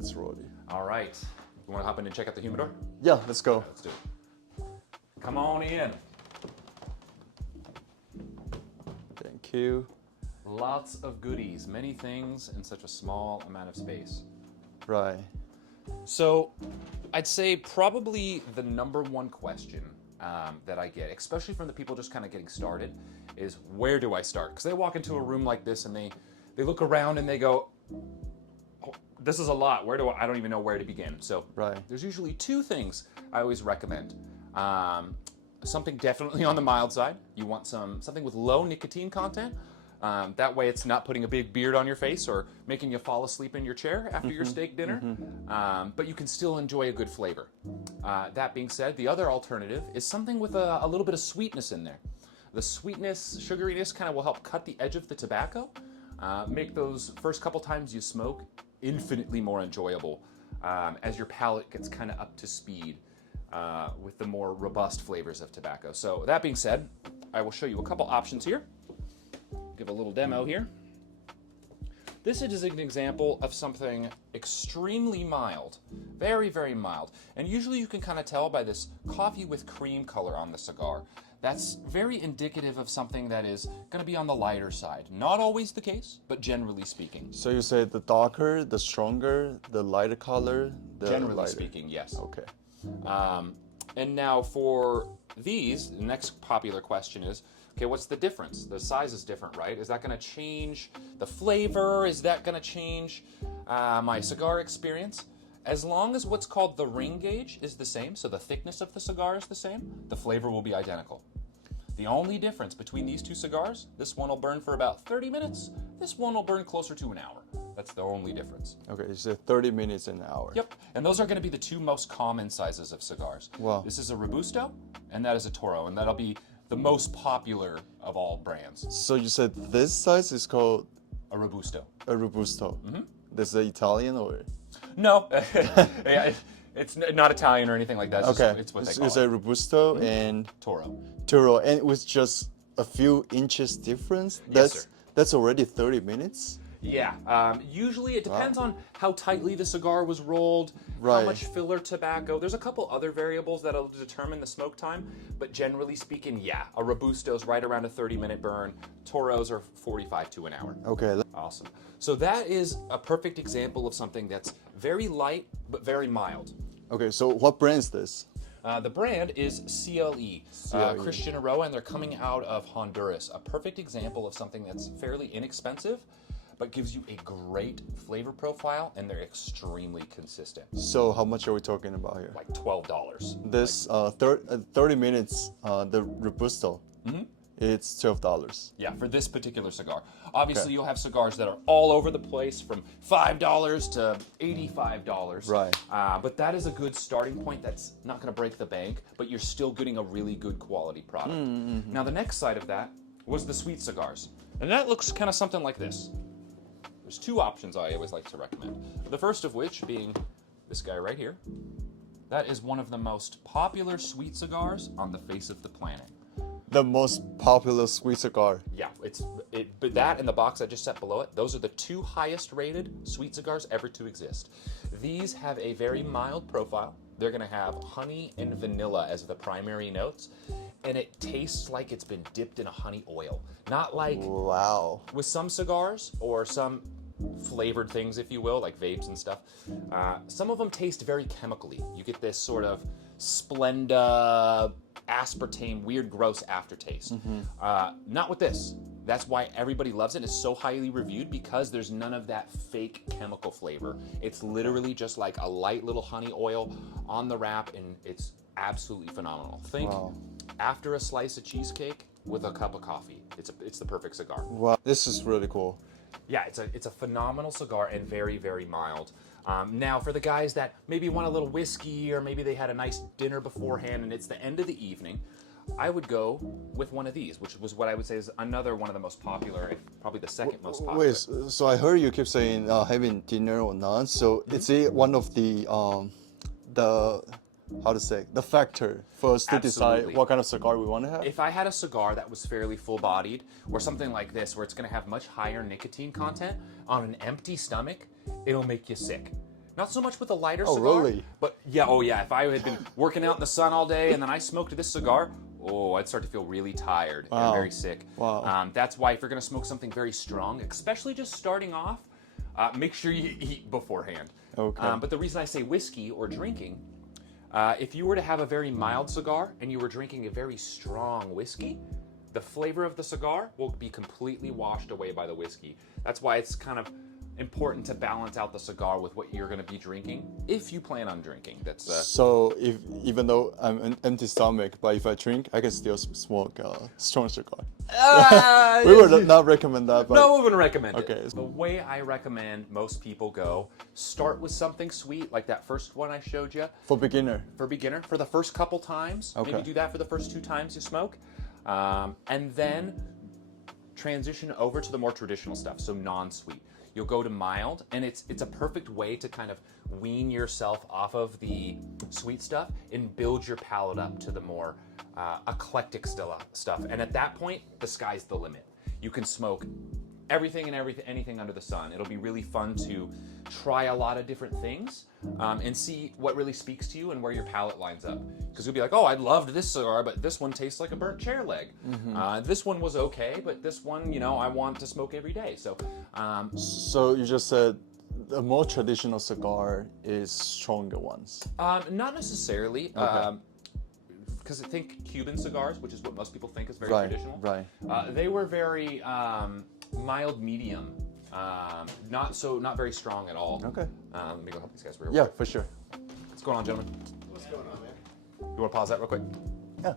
It's ready. All right. You want to hop in and check out the humidor? Yeah, let's go. Let's do it. Come on in. Thank you. Lots of goodies, many things in such a small amount of space. Right. So I'd say probably the number one question that I get, especially from the people just kind of getting started, is where do I start? Because they walk into a room like this and they look around and they go, oh, this is a lot. I don't even know where to begin. So Right. there's usually two things I always recommend. Something definitely on the mild side. You want something with low nicotine content. That way it's not putting a big beard on your face or making you fall asleep in your chair after your steak dinner, but you can still enjoy a good flavor. That being said, the other alternative is something with a little bit of sweetness in there. The sweetness, sugariness kind of will help cut the edge of the tobacco, make those first couple times you smoke infinitely more enjoyable as your palate gets kind of up to speed with the more robust flavors of tobacco. So that being said, I will show you a couple options here. Give a little demo here. This is an example of something extremely mild, very, very mild. And usually you can kind of tell by this coffee with cream color on the cigar. That's very indicative of something that is going to be on the lighter side. Not always the case, but generally speaking. So you say the darker, the stronger, the lighter color, the Generally lighter. speaking, yes. Okay. And now for these, the next popular question is, okay, what's the difference? The size is different, right? Is that going to change the flavor? Is that going to change my cigar experience? As long as what's called the ring gauge is the same, so the thickness of the cigar is the same, the flavor will be identical. The only difference between these two cigars, this one will burn for about 30 minutes, this one will burn closer to an hour. That's the only difference. Okay, you said 30 minutes an hour. Yep, and those are going to be the two most common sizes of cigars. Wow. This is a Robusto, and that is a Toro, and that'll be the most popular of all brands. So you said this size is called A Robusto. a Robusto. This is Italian or? No, it's not Italian or anything like that. It's Okay. just, it's what they call It's it. a Robusto and Toro. Toro, and with just a few inches difference. Yes, sir. That's already 30 minutes. Yeah, usually it depends on how tightly the cigar was rolled, how Right. much filler tobacco. There's a couple other variables that'll determine the smoke time, but generally speaking, yeah, a Robusto's right around a 30-minute burn. Toros are 45 to an hour. Okay. Awesome. So that is a perfect example of something that's very light but very mild. Okay. So what brand is this? The brand is CLE, CLE. Christian Aroa, and they're coming out of Honduras. A perfect example of something that's fairly inexpensive, but gives you a great flavor profile, and they're extremely consistent. So how much are we talking about here? Like $12. This 30 minutes, the Robusto, it's $12. Yeah, for this particular cigar. Obviously, Okay. you'll have cigars that are all over the place, from $5 to $85. Right. But that is a good starting point. That's not going to break the bank, but you're still getting a really good quality product. Now, the next side of that was the sweet cigars. And that looks kind of something like this. There's two options I always like to recommend. The first of which being this guy right here. That is one of the most popular sweet cigars on the face of the planet. The most popular sweet cigar. Yeah, but that and the box I just set below it, those are the two highest rated sweet cigars ever to exist. These have a very mild profile. They're gonna have honey and vanilla as the primary notes, and it tastes like it's been dipped in a honey oil. Not like Wow. with some cigars or some flavored things, if you will, like vapes and stuff. Some of them taste very chemically. You get this sort of Splenda, aspartame, weird, gross aftertaste. Not with this. That's why everybody loves it. It's so highly reviewed because there's none of that fake chemical flavor. It's literally just like a light little honey oil on the wrap, and it's absolutely phenomenal. Think after a slice of cheesecake with a cup of coffee. It's the perfect cigar. Wow. This is really cool. Yeah, it's a phenomenal cigar and very, very mild. Now, for the guys that maybe want a little whiskey, or maybe they had a nice dinner beforehand and it's the end of the evening, I would go with one of these, which was what I would say is another one of the most popular, probably the second most popular. Wait, so I heard you keep saying having dinner or not. So it's one of the how to say, the factor for us to decide Absolutely. what kind of cigar we want to have? If I had a cigar that was fairly full-bodied, or something like this, where it's going to have much higher nicotine content, on an empty stomach, it'll make you sick. Not so much with a lighter Oh, cigar. really? But yeah, oh yeah, if I had been working out in the sun all day and then I smoked this cigar, oh, I'd start to feel really tired and Wow. very sick. Wow. That's why if you're gonna smoke something very strong, especially just starting off, make sure you eat beforehand. Okay. But the reason I say whiskey or drinking, if you were to have a very mild cigar and you were drinking a very strong whiskey, the flavor of the cigar will be completely washed away by the whiskey. That's why it's kind of important to balance out the cigar with what you're going to be drinking if you plan on drinking. That's So even though I'm an empty stomach, but if I drink, I can still smoke a strong cigar. We would not recommend that. But no, we wouldn't recommend Okay. it. The way I recommend most people go, start with something sweet like that first one I showed you. For beginner. For beginner, for the first couple times, Okay. maybe do that for the first 2 times you smoke, and then transition over to the more traditional stuff, so non-sweet. You'll go to mild, and it's a perfect way to kind of wean yourself off of the sweet stuff and build your palate up to the more eclectic stuff. And at that point, the sky's the limit. You can smoke everything and anything under the sun. It'll be really fun to try a lot of different things and see what really speaks to you and where your palate lines up. Because you'll be like, oh, I loved this cigar, but this one tastes like a burnt chair leg. This one was okay, but this one, I want to smoke every day. So, So you just said the more traditional cigar is stronger ones. not necessarily. Okay. Because I think Cuban cigars, which is what most people think is very Right, traditional, right. They were very mild medium, not very strong at all. Okay. Let me go help these guys real Yeah, quick. for sure. What's going on, gentlemen? What's going on, man? You want to pause that real quick? Yeah.